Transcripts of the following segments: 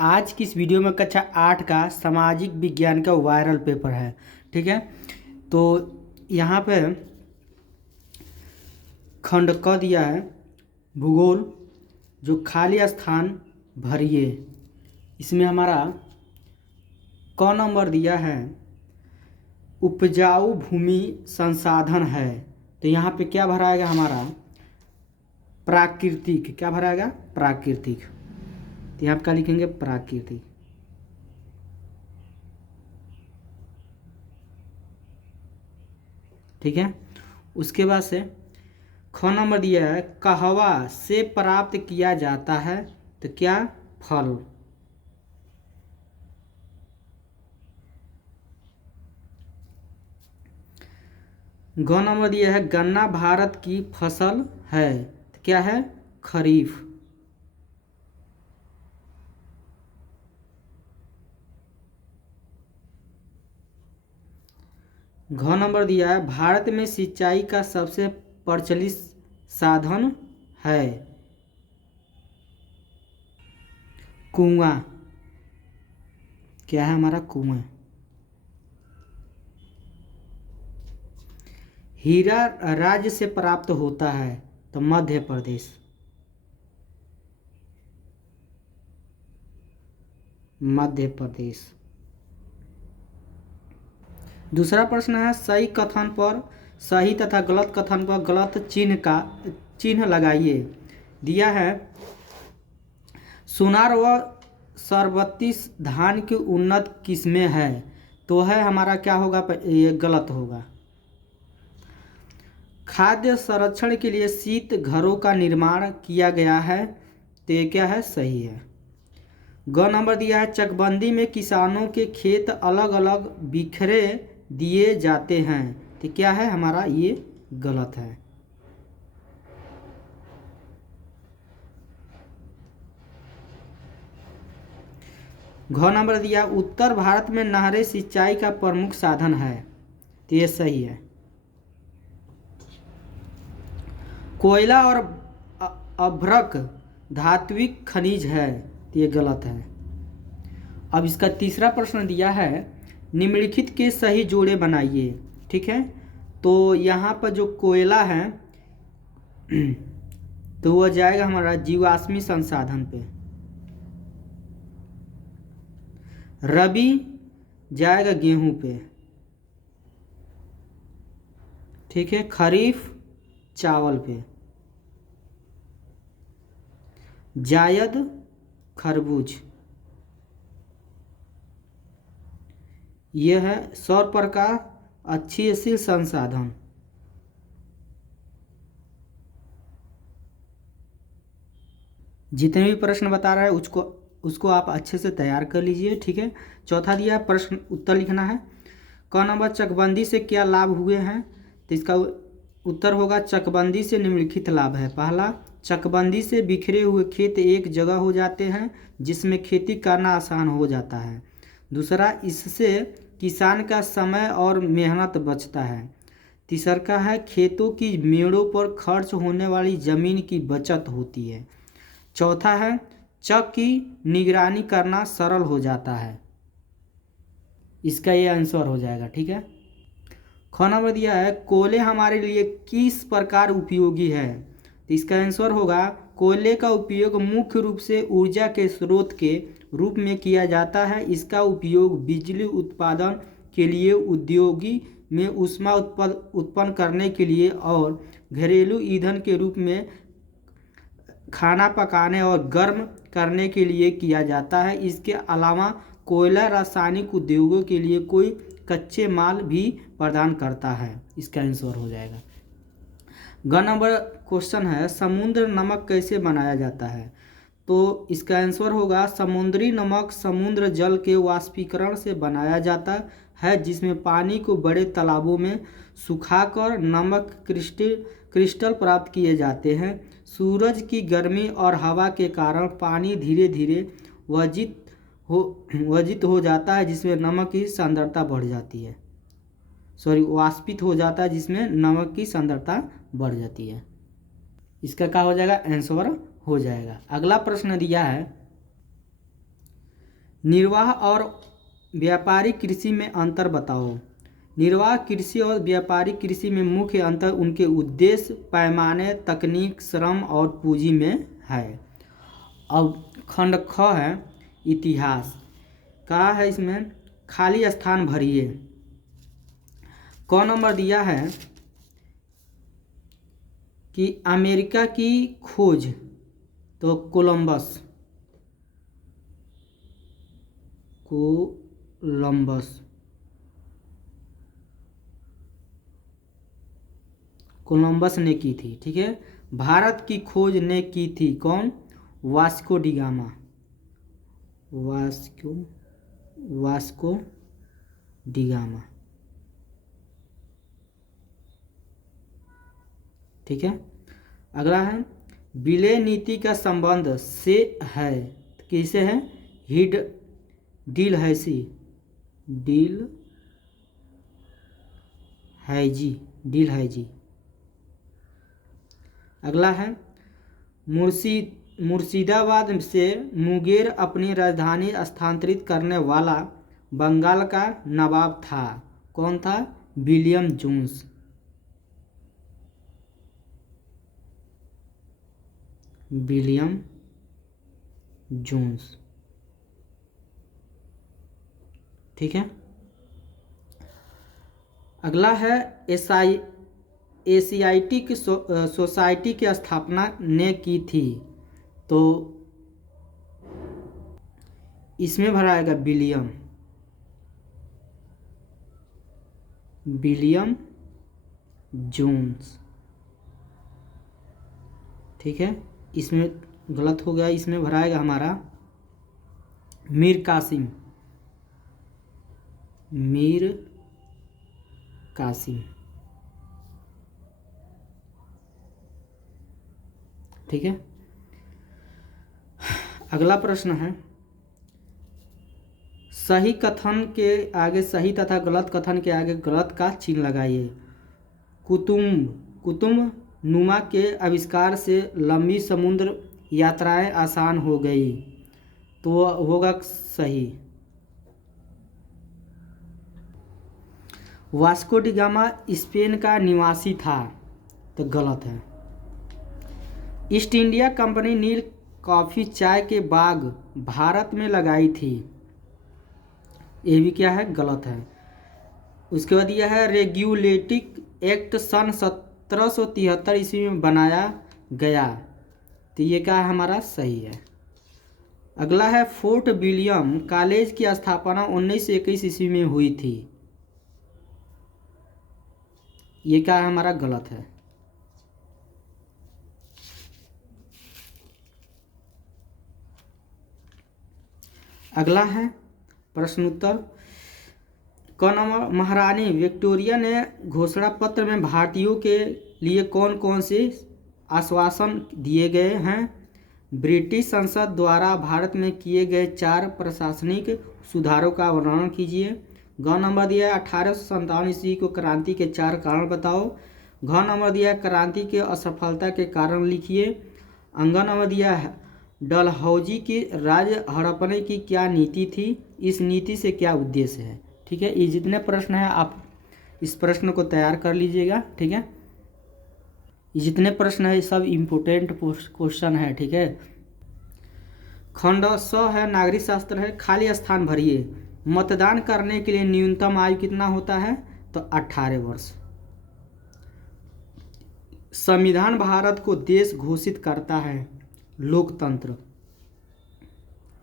आज की इस वीडियो में कक्षा 8 का सामाजिक विज्ञान का वायरल पेपर है। ठीक है, तो यहाँ पे खंड क दिया है भूगोल, जो खाली स्थान भरिए। इसमें हमारा क नंबर दिया है उपजाऊ भूमि संसाधन है। तो यहाँ पे क्या भराएगा हमारा प्राकृतिक। क्या भराएगा प्राकृतिक। तो यहाँ पे क्या लिखेंगे प्राकृतिक। ठीक है, उसके बाद से ख नंबर दिया है कहवा से प्राप्त किया जाता है। तो क्या फल। ग नंबर दिया है गन्ना भारत की फसल है। तो क्या है खरीफ। घ नंबर दिया है भारत में सिंचाई का सबसे प्रचलित साधन है कुआं। क्या है हमारा कुआं। हीरा राज्य से प्राप्त होता है। तो मध्य प्रदेश। मध्य प्रदेश। दूसरा प्रश्न है सही कथन पर सही तथा गलत कथन पर गलत चिन्ह लगाइए। दिया है सोनार व सरबत्ती धान की उन्नत किस्में है। तो है हमारा क्या होगा, ये गलत होगा। खाद्य संरक्षण के लिए शीत घरों का निर्माण किया गया है। तो ये क्या है सही है। ग नंबर दिया है चकबंदी में किसानों के खेत अलग अलग बिखरे दिए जाते हैं। तो क्या है हमारा ये गलत है। घ नंबर दिया उत्तर भारत में नहरें सिंचाई का प्रमुख साधन है। तो ये सही है। कोयला और अभ्रक धात्विक खनिज है। तो ये गलत है। अब इसका तीसरा प्रश्न दिया है निम्नलिखित के सही जोड़े बनाइए। ठीक है, तो यहाँ पर जो कोयला है तो वह जाएगा हमारा जीवाश्मी संसाधन पे। रबी जाएगा गेहूं पे। ठीक है, खरीफ चावल पे। जायद खरबूज। यह है सौर प्रकाश अक्षीयशील संसाधन। जितने भी प्रश्न बता रहा है उसको आप अच्छे से तैयार कर लीजिए। ठीक है, चौथा दिया है प्रश्न उत्तर लिखना है। क नंबर चकबंदी से क्या लाभ हुए हैं। तो इसका उत्तर होगा चकबंदी से निम्नलिखित लाभ है। पहला, चकबंदी से बिखरे हुए खेत एक जगह हो जाते हैं जिसमें खेती करना आसान हो जाता है। दूसरा, इससे किसान का समय और मेहनत बचता है। तीसरा है खेतों की मेड़ों पर खर्च होने वाली जमीन की बचत होती है। चौथा है चक की निगरानी करना सरल हो जाता है। इसका ये आंसर हो जाएगा। ठीक है, ख नंबर दिया है कोयले हमारे लिए किस प्रकार उपयोगी है। तो इसका आंसर होगा कोयले का उपयोग मुख्य रूप से ऊर्जा के स्रोत के रूप में किया जाता है। इसका उपयोग बिजली उत्पादन के लिए, उद्योगी में ऊष्मा उत्पन्न करने के लिए और घरेलू ईंधन के रूप में खाना पकाने और गर्म करने के लिए किया जाता है। इसके अलावा कोयला रासायनिक उद्योगों के लिए कोई कच्चे माल भी प्रदान करता है। इसका आंसर हो जाएगा। ग नंबर क्वेश्चन है समुद्र नमक कैसे बनाया जाता है। तो इसका आंसर होगा समुद्री नमक समुद्र जल के वाष्पीकरण से बनाया जाता है, जिसमें पानी को बड़े तालाबों में सुखाकर नमक क्रिस्टल प्राप्त किए जाते हैं। सूरज की गर्मी और हवा के कारण पानी धीरे धीरे वर्जित हो जाता है, जिसमें नमक की सांद्रता बढ़ जाती है। वाष्पित हो जाता है, जिसमें नमक की सांद्रता बढ़ जाती है। इसका क्या हो जाएगा आंसर हो जाएगा। अगला प्रश्न दिया है निर्वाह और व्यापारिक कृषि में अंतर बताओ। निर्वाह कृषि और व्यापारिक कृषि में मुख्य अंतर उनके उद्देश्य, पैमाने, तकनीक, श्रम और पूंजी में है। अब खंड ख है इतिहास। कहा है इसमें खाली स्थान भरिए। क नंबर दिया है कि अमेरिका की खोज, तो कोलंबस ने की थी। ठीक है। भारत की खोज ने की थी कौन? Vasco D gamma. Vasco D gamma. ठीक है। अगला है विलय नीति का संबंध से है, किसे है? डीलहौसी डीलहौजी। अगला है मुर्शिदाबाद से मुंगेर अपनी राजधानी स्थानांतरित करने वाला बंगाल का नवाब था। कौन था? William Jones. ठीक है। अगला है एशियाटिक सोसाइटी की स्थापना ने की थी, तो इसमें भराएगा विलियम जोन्स। ठीक है। इसमें गलत हो गया, इसमें भराएगा हमारा मीर कासिम। ठीक है। अगला प्रश्न है सही कथन के आगे सही तथा गलत कथन के आगे गलत का चिन्ह लगाइए। कुतुब नुमा के आविष्कार से लंबी समुद्र यात्राएं आसान हो गई, तो होगा सही। वास्को डी गामा स्पेन का निवासी था, तो गलत है। ईस्ट इंडिया कंपनी नील कॉफ़ी चाय के बाग भारत में लगाई थी, ये भी क्या है? गलत है। उसके बाद यह है रेगुलेटिंग एक्ट सन 1773 ईस्वी में बनाया गया, तो ये क्या है? हमारा सही है। अगला है फोर्ट विलियम कॉलेज की स्थापना 1921 ईस्वी में हुई थी, ये क्या है? हमारा गलत है। अगला है प्रश्नोत्तर क नंबर महारानी विक्टोरिया ने घोषणा पत्र में भारतीयों के लिए कौन कौन से आश्वासन दिए गए हैं? ब्रिटिश संसद द्वारा भारत में किए गए 4 प्रशासनिक सुधारों का वर्णन कीजिए। ग नंबर दिया है 1857 ईस्वी को क्रांति के 4 कारण बताओ। घ नंबर दिया है क्रांति के असफलता के कारण लिखिए। अंग नंबर दिया है डलहौजी की राज्य हड़पने की क्या नीति थी, इस नीति से क्या उद्देश्य है। ठीक है। ये जितने प्रश्न हैं आप इस प्रश्न को तैयार कर लीजिएगा। ठीक है। ये जितने प्रश्न है सब इम्पोर्टेंट क्वेश्चन है। ठीक है। खंड स है नागरिक शास्त्र है। खाली स्थान भरिए। मतदान करने के लिए न्यूनतम आयु कितना होता है? तो 18 वर्ष। संविधान भारत को देश घोषित करता है। लोकतंत्र,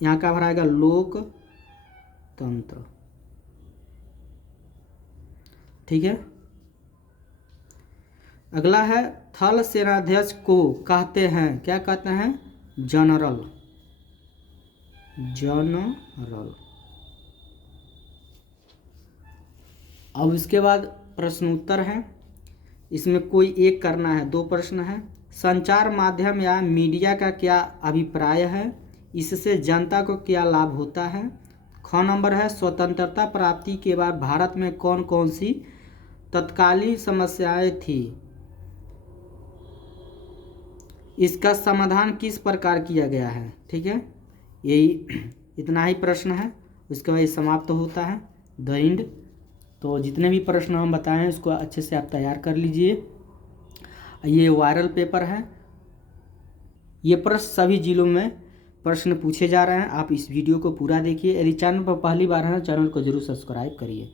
यहाँ का भराएगा लोकतंत्र। ठीक है। अगला है थल सेनाध्यक्ष को कहते हैं, क्या कहते हैं? जनरल। अब इसके बाद प्रश्न उत्तर है, इसमें कोई एक करना है। 2 प्रश्न है। संचार माध्यम या मीडिया का क्या अभिप्राय है, इससे जनता को क्या लाभ होता है? ख नंबर है स्वतंत्रता प्राप्ति के बाद भारत में कौन कौन सी तत्कालीन समस्याएं थी, इसका समाधान किस प्रकार किया गया है। ठीक है। यही इतना ही प्रश्न है, उसके बाद ये समाप्त होता है द एंड। तो जितने भी प्रश्न हम बताए हैं उसको अच्छे से आप तैयार कर लीजिए। ये वायरल पेपर है, ये प्रश्न सभी जिलों में प्रश्न पूछे जा रहे हैं। आप इस वीडियो को पूरा देखिए। यदि चैनल पर पहली बार है चैनल को जरूर सब्सक्राइब करिए।